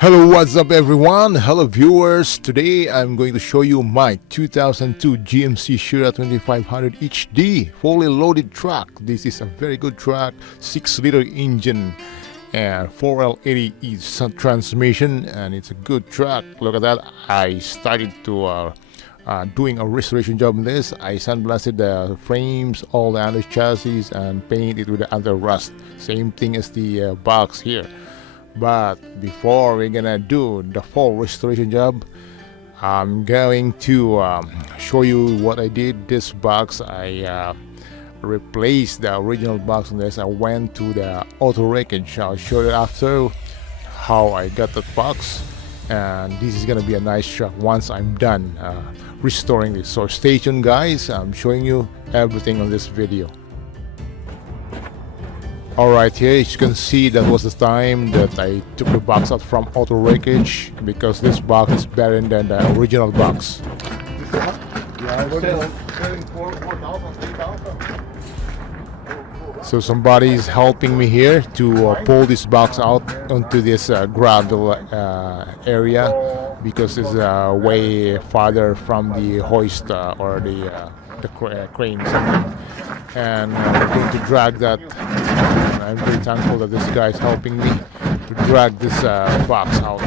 Hello, what's up everyone? Hello viewers. Today I'm going to show you my 2002 GMC Shira 2500 HD fully loaded truck. This is a very good truck, 6-liter engine and 4L80E transmission, and it's a good truck. Look at that. I started to doing a restoration job on this. I sandblasted the frames, all the under chassis, and paint it with the under rust. Same thing as the box here. But before we're gonna do the full restoration job, I'm going to show you what I did. This box, I replaced the original box on this. I went to the auto wreckage. I'll show you after how I got that box, and this is gonna be a nice truck once I'm done restoring this. So stay tuned guys, I'm showing you everything on this video. Alright, here you can see that was the time that I took the box out from auto wreckage, because this box is better than the original box. So somebody is helping me here to pull this box out onto this gravel area, because it's way farther from the hoist or the crane, and we're going to drag that. I'm very thankful that this guy is helping me to drag this box out.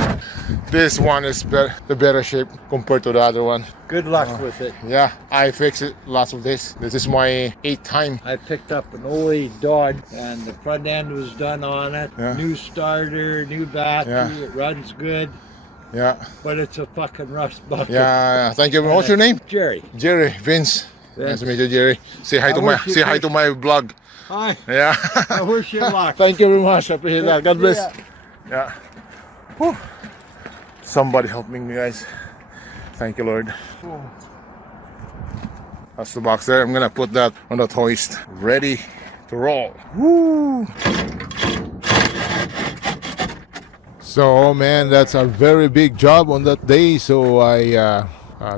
This one is the better shape compared to the other one. Good luck with it. Yeah, I fixed it lots of this. This is my 8th time. I picked up an old Dodge and the front end was done on it. Yeah. New starter, new battery, Yeah. It runs good. Yeah. But it's a fucking rust bucket. Yeah, thank you. What's your name? Jerry. Jerry, Vince. Nice to meet you, Jerry. Say hi to my vlog. Hi. Yeah. I wish you luck. Thank you very much. I appreciate that. God bless. Yeah. Whew. Somebody helping me, guys. Thank you, Lord. That's the box there. I'm gonna put that on that hoist, ready to roll. Woo! So, man, that's a very big job on that day. So I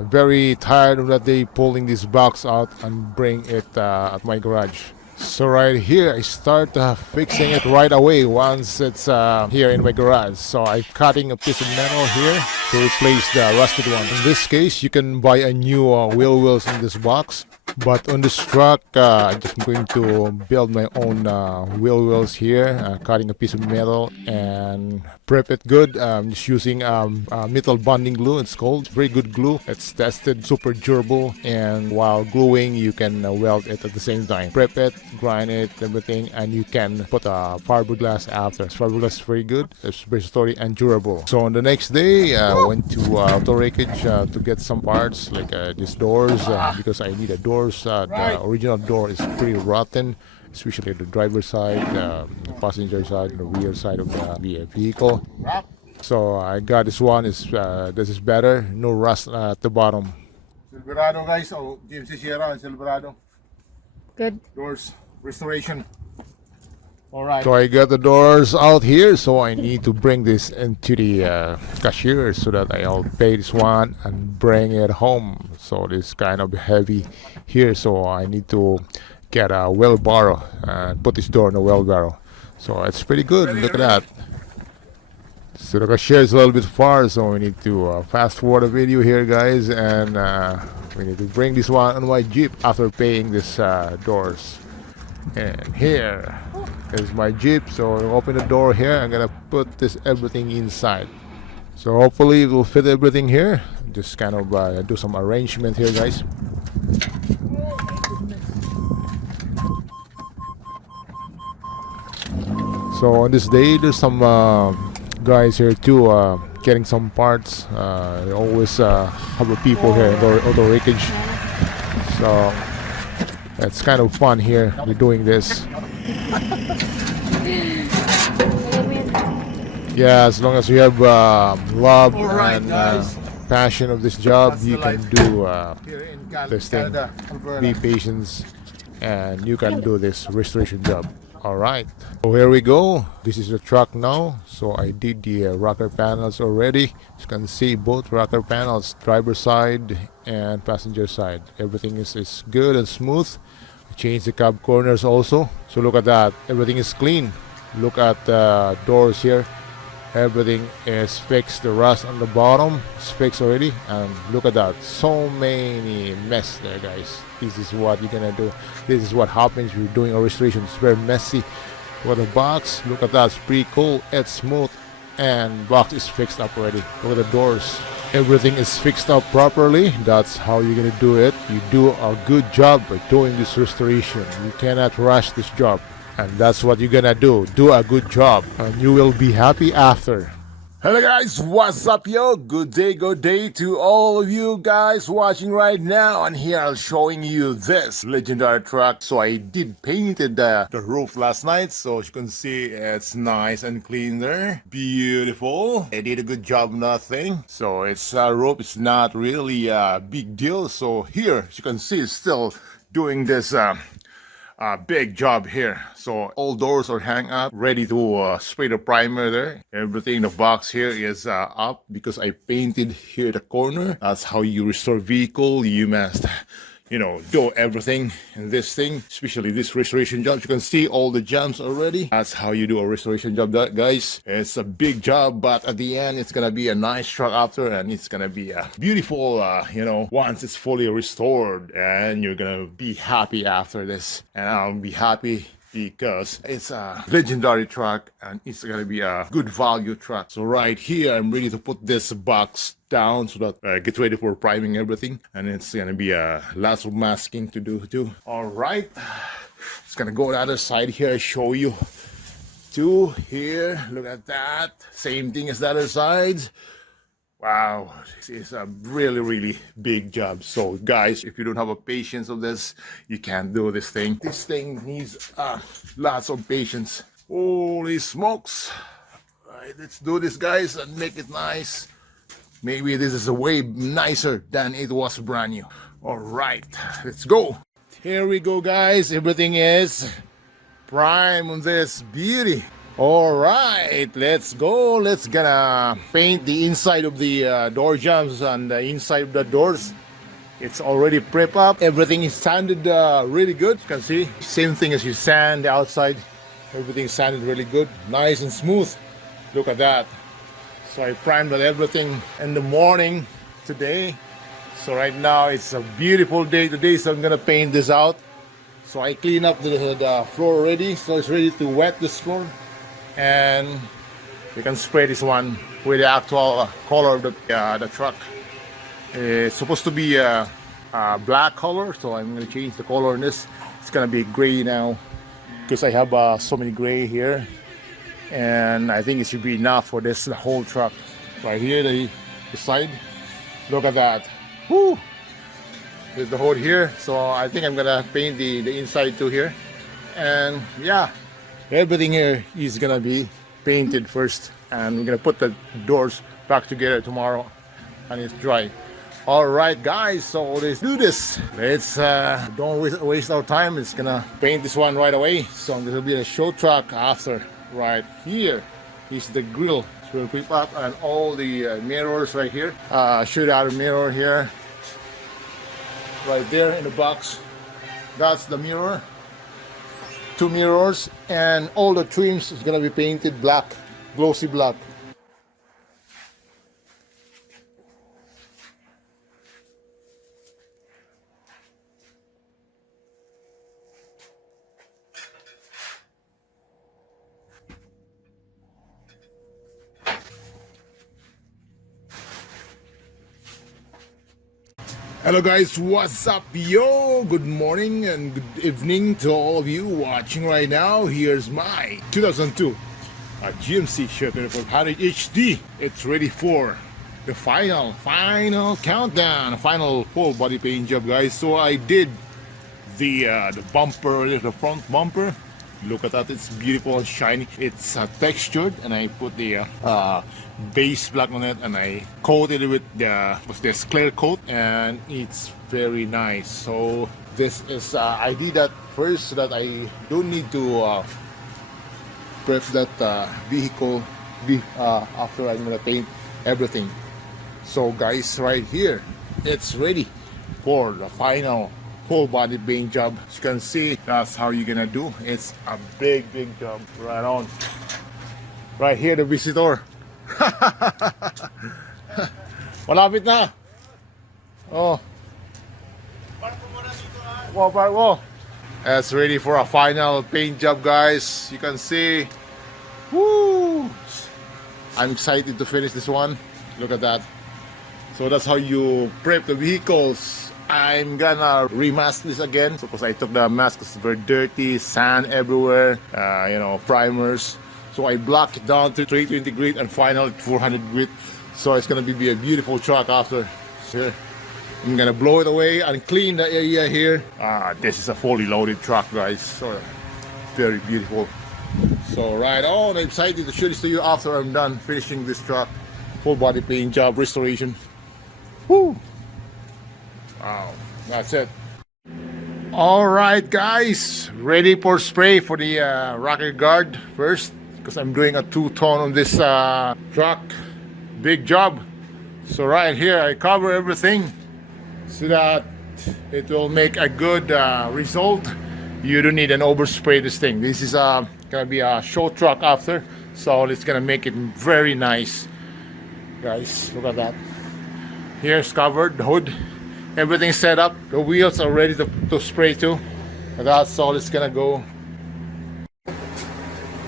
very tired of that day pulling this box out and bring it at my garage. So right here I start fixing it right away once it's here in my garage. So I'm cutting a piece of metal here to replace the rusted one. In this case, you can buy a new wheel wells in this box. But on this truck, I'm just going to build my own wheel wells here, cutting a piece of metal and prep it good. I'm just using metal bonding glue. It's called very good glue. It's tested, super durable, and while gluing, you can weld it at the same time. Prep it, grind it, everything, and you can put a fiberglass after. Fiberglass is very good, it's very sturdy and durable. So on the next day, I went to auto wreckage to get some parts like these doors, because I need a door. The original door is pretty rotten, especially the driver's side, the passenger side, and the rear side of the vehicle. So I got this one. This is better. No rust at the bottom. Silverado, guys. Oh, GMC Sierra and Silverado. Good. Doors restoration. All right. So I got the doors out here. So I need to bring this into the cashier so that I'll pay this one and bring it home. So this kind of heavy here. So I need to get a wheelbarrow and put this door in a wheelbarrow. So it's pretty good. Look at that. So the cashier is a little bit far, so we need to fast forward the video here, guys, and we need to bring this one on my Jeep after paying this doors. And here is my Jeep. So open the door here. I'm gonna put this everything inside. So hopefully it will fit everything here. Just kind of do some arrangement here, guys. So on this day, there's some guys here too, getting some parts. They always have people here in the auto wreckage. So it's kind of fun here. We're doing this. Yeah, as long as you have love and passion of this job, you can do this thing. Be patient, and you can do this restoration job. Alright, so here we go. This is the truck now. So I did the rocker panels already. As you can see, both rocker panels, driver side and passenger side. Everything is good and smooth. I changed the cab corners also. So look at that. Everything is clean. Look at the doors here. Everything is fixed. The rust on the bottom is fixed already. And look at that. So many mess there, guys. This is what you're gonna do. This is what happens when you're doing a restoration. It's very messy. With the box, look at that. It's pretty cool. It's smooth. And box is fixed up already. Look at the doors. Everything is fixed up properly. That's how you're gonna do it. You do a good job by doing this restoration. You cannot rush this job. And that's what you're gonna do. Do a good job. And you will be happy after. Hello guys, what's up yo? Good day to all of you guys watching right now. And here I'm showing you this legendary truck. So I did painted the roof last night. So as you can see, it's nice and clean there. Beautiful. I did a good job on that thing. So it's roof, it's not really a big deal. So here, as you can see, it's still doing this big job here. So all doors are hang up, ready to spray the primer there. Everything in the box here is up because I painted here the corner. That's how you restore vehicle. You must, you know, do everything in this thing, especially this restoration job. You can see all the jams already. That's how you do a restoration job, guys. It's a big job, but at the end, it's gonna be a nice truck after, and it's gonna be a beautiful, you know, once it's fully restored, and you're gonna be happy after this. And I'll be happy because it's a legendary truck and it's gonna be a good value truck. So right here, I'm ready to put this box down so that get ready for priming everything, and it's gonna be lots of masking to do too. All right, it's gonna go the other side here. Show you too here. Look at that. Same thing as the other side. Wow, this is a really big job. So guys, if you don't have a patience of this, you can't do this thing. This thing needs lots of patience. Holy smokes. All right, let's do this, guys, and make it nice. Maybe this is a way nicer than it was brand new. All right, let's go. Here we go, guys. Everything is prime on this beauty. All right, let's go. Let's gonna paint the inside of the door jambs and the inside of the doors. It's already prep up. Everything is sanded really good. You can see same thing as you sand the outside. Everything sanded really good, nice and smooth. Look at that. So I primed everything in the morning today. So right now it's a beautiful day today. So I'm gonna paint this out. So I clean up the floor already. So it's ready to wet this floor. And you can spray this one with the actual color of the truck. It's supposed to be a black color, so I'm going to change the color on this. It's going to be gray now because I have so many gray here, and I think it should be enough for this whole truck. Right here, the side. Look at that. Woo! There's the hood here, so I think I'm going to paint the inside too here. And yeah, everything here is gonna be painted first, and we're gonna put the doors back together tomorrow and it's dry. All right, guys, so let's do this. Let's don't waste our time. It's gonna paint this one right away. So I'm gonna be a show truck after. Right here is the grill. So we'll put up and all the mirrors right here. Shoot out a mirror here, right there in the box. That's the mirror. 2 mirrors, and all the trims is gonna be painted black, glossy black. Hello guys, what's up yo? Good morning and good evening to all of you watching right now. Here's my 2002 GMC Shirt 2400 HD. It's ready for the final countdown, final full body paint job, guys. So I did the bumper, the front bumper. Look at that, it's beautiful and shiny. It's textured, and I put the base black on it, and I coated it with this clear coat, and it's very nice. So this is I did that first so that I don't need to prep that vehicle after I'm gonna paint everything. So guys, right here, it's ready for the final full body paint job. As you can see, that's how you're gonna do. It's a big job. Right on. Right here, the visitor. Malapit na. Oh. Wow, wow. That's ready for a final paint job, guys. You can see. Woo! I'm excited to finish this one. Look at that. So that's how you prep the vehicles. I'm gonna remask this again because I took the mask, it's very dirty, sand everywhere, primers. So I block it down to 320 grit and final 400 grit. So it's gonna be a beautiful truck after. So I'm gonna blow it away and clean the area here. This is a fully loaded truck, guys. So very beautiful. So right on, I'm excited to show this to you after I'm done finishing this truck. Full body paint job, restoration. Woo! Wow, that's it. All right, guys, ready for spray for the rocker guard first because I'm doing a 2-tone on this truck. Big job. So right here, I cover everything so that it will make a good result. You don't need an overspray this thing. This is gonna be a show truck after, so it's gonna make it very nice. Guys, look at that. Here's covered, the hood, everything's set up, the wheels are ready to spray too. And that's all it's gonna go.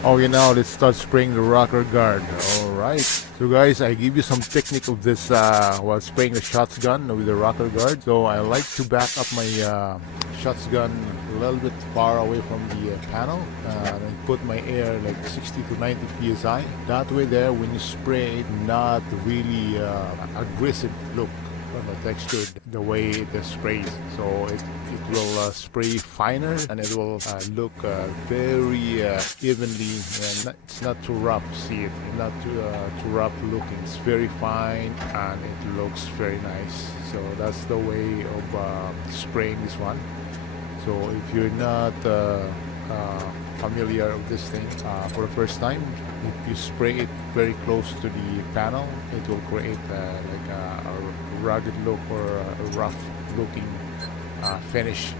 Okay, now let's start spraying the rocker guard. Alright, so guys, I give you some technique of this while spraying the shotgun with the rocker guard. So I like to back up my shotgun a little bit far away from the panel and put my air like 60 to 90 psi. That way there, when you spray it, not really aggressive look on the texture the way it sprays. So it will spray finer and it will look very evenly, and it's not too rough. See it, not too rough looking. It's very fine and it looks very nice. So that's the way of spraying this one. So if you're not familiar with this thing for the first time, if you spray it very close to the panel, it will create like a rugged look or a rough looking finish.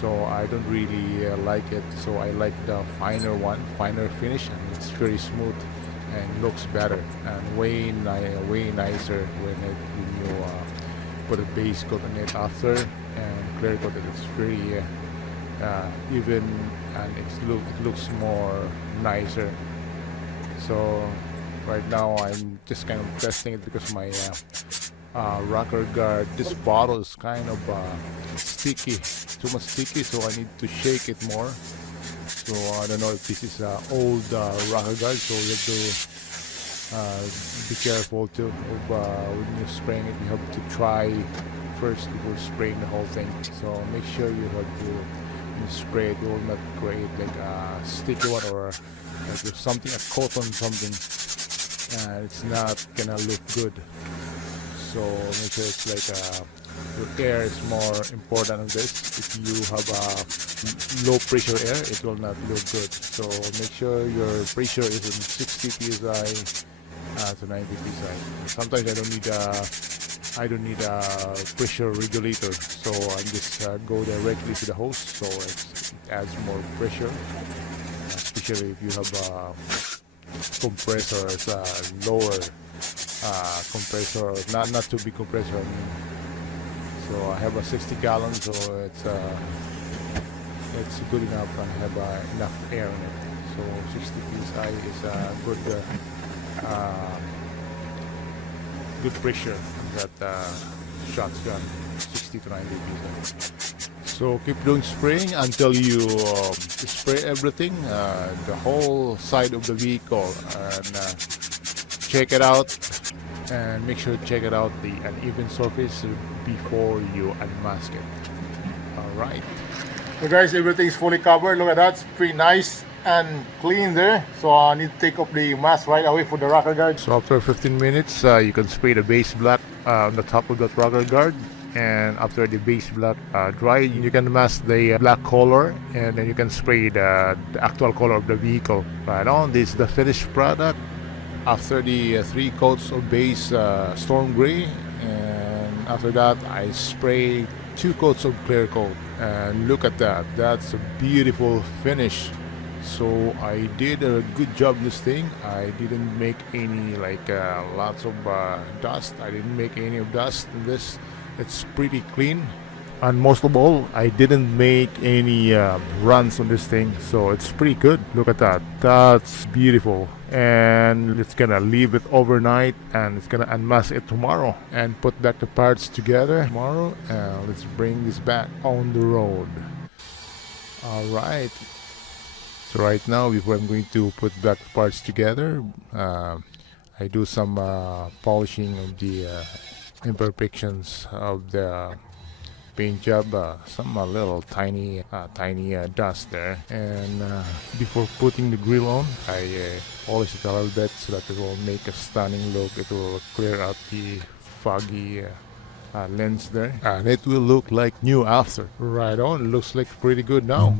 So I don't really like it. So I like the finer finish, and it's very smooth and looks better and way nicer when you put a base coat on it after and clear coat it. It's very even and it looks more nicer. So right now I'm just kind of testing it because my rocker guard, this bottle is kind of sticky, too much sticky, so I need to shake it more. So I don't know if this is old rocker guard, so you have to be careful too of, when you're spraying it. You have to try first before spraying the whole thing. So make sure you have to, when you spray it, you will not create like a sticky one or like there's something, a coat on something, it's not gonna look good. So make sure it's like your air is more important on this. If you have a low pressure air, it will not look good. So make sure your pressure is in 60 psi to 90 psi. Sometimes I don't need a pressure regulator, so I just go directly to the hose, so it adds more pressure. Especially if you have a compressor, it's a lower compressor, not too big compressor. I mean. So I have a 60 gallon, so it's good enough and have enough air in it. So 60 psi is a good pressure in that shotgun, 60 to 90 psi. So keep doing spraying until you spray everything, the whole side of the vehicle, and check it out. And make sure to check it out the uneven surface before you unmask it. Alright. So guys, everything's fully covered. Look at that, it's pretty nice and clean there. So I need to take off the mask right away for the rocker guard. So after 15 minutes, you can spray the base black on the top of that rocker guard. And after the base black dry, you can mask the black color, and then you can spray the actual color of the vehicle. Right on, this is the finished product. After the 3 coats of base storm gray, and after that I spray 2 coats of clear coat, and look at that, that's a beautiful finish. So I did a good job in this thing. I didn't make any like lots of dust. I didn't make any of dust in this. It's pretty clean. And most of all, I didn't make any runs on this thing, so it's pretty good. Look at that. That's beautiful. And it's gonna leave it overnight, and it's gonna unmask it tomorrow and put back the parts together tomorrow. Let's bring this back on the road. All right. So right now, before I'm going to put back the parts together, I do some polishing of the imperfections of the paint job, some little tiny dust there, and before putting the grill on, I polish it a little bit so that it will make a stunning look. It will clear out the foggy lens there, and it will look like new after. Right on, looks like pretty good now.